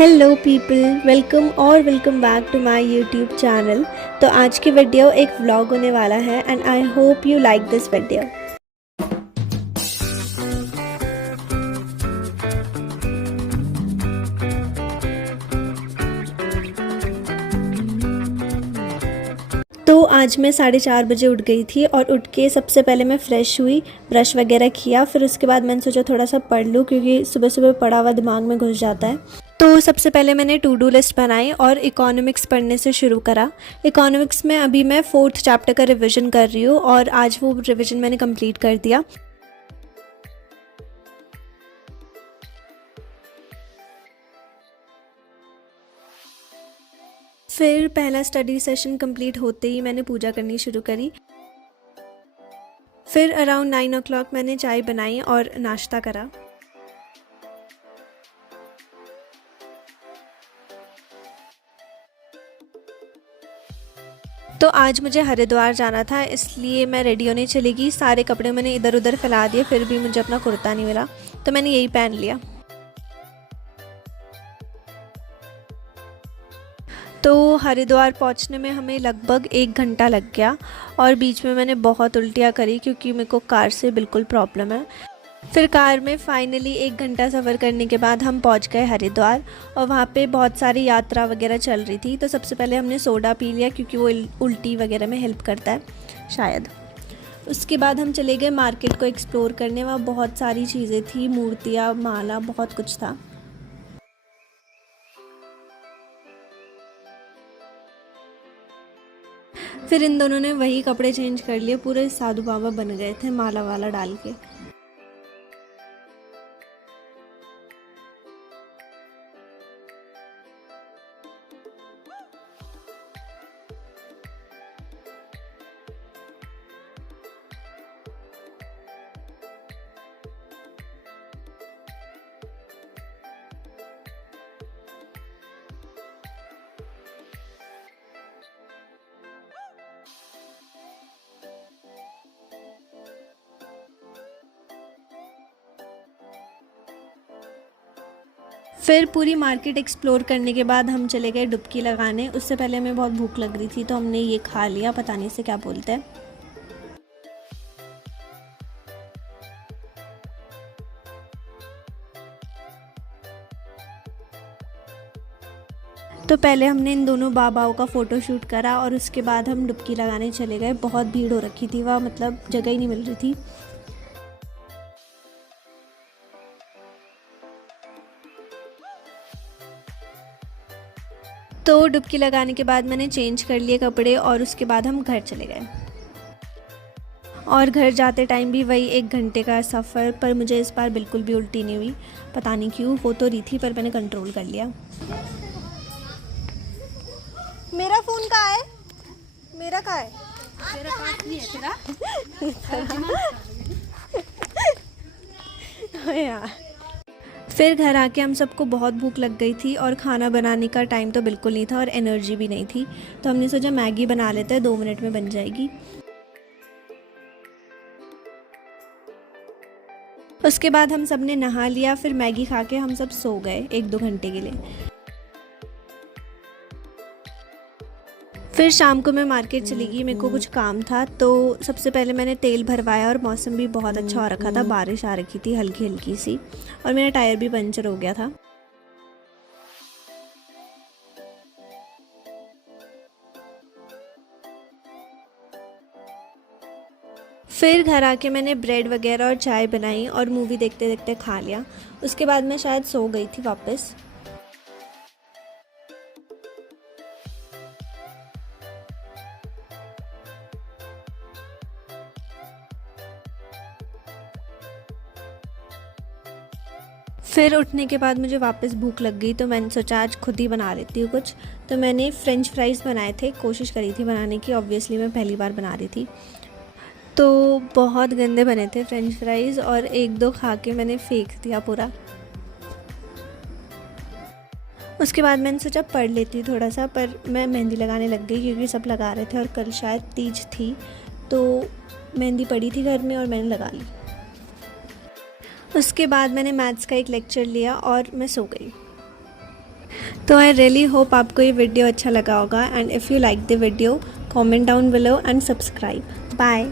Hello people, welcome back to my YouTube channel. तो आज की वीडियो एक व्लॉग होने वाला है and I hope you like this video. तो आज मैं 4:30 बजे उठ गई थी और उठ के सबसे पहले मैं फ़्रेश हुई, ब्रश वगैरह किया। फिर उसके बाद मैंने सोचा थोड़ा सा पढ़ लूँ क्योंकि सुबह सुबह पढ़ा हुआ दिमाग में घुस जाता है। तो सबसे पहले मैंने टू डू लिस्ट बनाई और इकोनॉमिक्स पढ़ने से शुरू करा। इकोनॉमिक्स में अभी मैं 4th चैप्टर का रिवीजन कर रही हूँ और आज वो रिवीजन मैंने कंप्लीट कर दिया। फिर पहला स्टडी सेशन कंप्लीट होते ही मैंने पूजा करनी शुरू करी। फिर अराउंड 9 o'clock मैंने चाय बनाई और नाश्ता करा। तो आज मुझे हरिद्वार जाना था, इसलिए मैं रेडी होने चली गई। सारे कपड़े मैंने इधर उधर फैला दिए, फिर भी मुझे अपना कुर्ता नहीं मिला तो मैंने यही पहन लिया। तो हरिद्वार पहुंचने में हमें लगभग 1 घंटा लग गया और बीच में मैंने बहुत उल्टियाँ करी क्योंकि मेरे को कार से बिल्कुल प्रॉब्लम है। फिर कार में फाइनली 1 घंटा सफ़र करने के बाद हम पहुंच गए हरिद्वार और वहाँ पे बहुत सारी यात्रा वगैरह चल रही थी। तो सबसे पहले हमने सोडा पी लिया क्योंकि वो उल्टी वगैरह में हेल्प करता है शायद। उसके बाद हम चले गए मार्केट को एक्सप्लोर करने। वहाँ बहुत सारी चीज़ें थी, मूर्तियाँ, माला, बहुत कुछ था। फिर इन दोनों ने वही कपड़े चेंज कर लिए, पूरे साधु बाबा बन गए थे माला वाला डाल के। फिर पूरी मार्केट एक्सप्लोर करने के बाद हम चले गए डुबकी लगाने। उससे पहले हमें बहुत भूख लग रही थी तो हमने ये खा लिया, पता नहीं इसे क्या बोलते हैं। तो पहले हमने इन दोनों बाबाओं का फ़ोटो शूट करा और उसके बाद हम डुबकी लगाने चले गए। बहुत भीड़ हो रखी थी वहाँ, मतलब जगह ही नहीं मिल रही थी। तो डुबकी लगाने के बाद मैंने चेंज कर लिए कपड़े और उसके बाद हम घर चले गए। और घर जाते टाइम भी वही 1 घंटे का सफ़र, पर मुझे इस बार बिल्कुल भी उल्टी नहीं हुई। पता नहीं क्यों, हो तो रही थी पर मैंने कंट्रोल कर लिया। मेरा फ़ोन कहाँ है? मेरा कहाँ है? तेरा पास नहीं है तेरा? यार। फिर घर आके हम सबको बहुत भूख लग गई थी और खाना बनाने का टाइम तो बिल्कुल नहीं था और एनर्जी भी नहीं थी। तो हमने सोचा मैगी बना लेते हैं, 2 मिनट में बन जाएगी। उसके बाद हम सब ने नहा लिया। फिर मैगी खा के हम सब सो गए 1-2 घंटे के लिए। फिर शाम को मैं मार्केट चली गई, मेरे को कुछ काम था। तो सबसे पहले मैंने तेल भरवाया और मौसम भी बहुत अच्छा हो रखा था, बारिश आ रखी थी हल्की हल्की सी और मेरा टायर भी पंचर हो गया था। फिर घर आके मैंने ब्रेड वगैरह और चाय बनाई और मूवी देखते देखते खा लिया। उसके बाद मैं शायद सो गई थी वापस। फिर उठने के बाद मुझे वापस भूख लग गई तो मैंने सोचा आज खुद ही बना लेती हूँ कुछ। तो मैंने फ्रेंच फ्राइज़ बनाए थे, कोशिश करी थी बनाने की। ऑब्वियसली मैं पहली बार बना रही थी तो बहुत गंदे बने थे फ्रेंच फ्राइज़ और 1-2 खा के मैंने फेंक दिया पूरा। उसके बाद मैंने सोचा पढ़ लेती थोड़ा सा, पर मैं मेहंदी लगाने लग गई क्योंकि सब लगा रहे थे और कल शायद तीज थी। तो मेहंदी पड़ी थी घर में और मैंने लगा ली। उसके बाद मैंने मैथ्स का एक लेक्चर लिया और मैं सो गई। तो आई रियली होप आपको ये वीडियो अच्छा लगा होगा, and if you like the video comment down below and subscribe. Bye.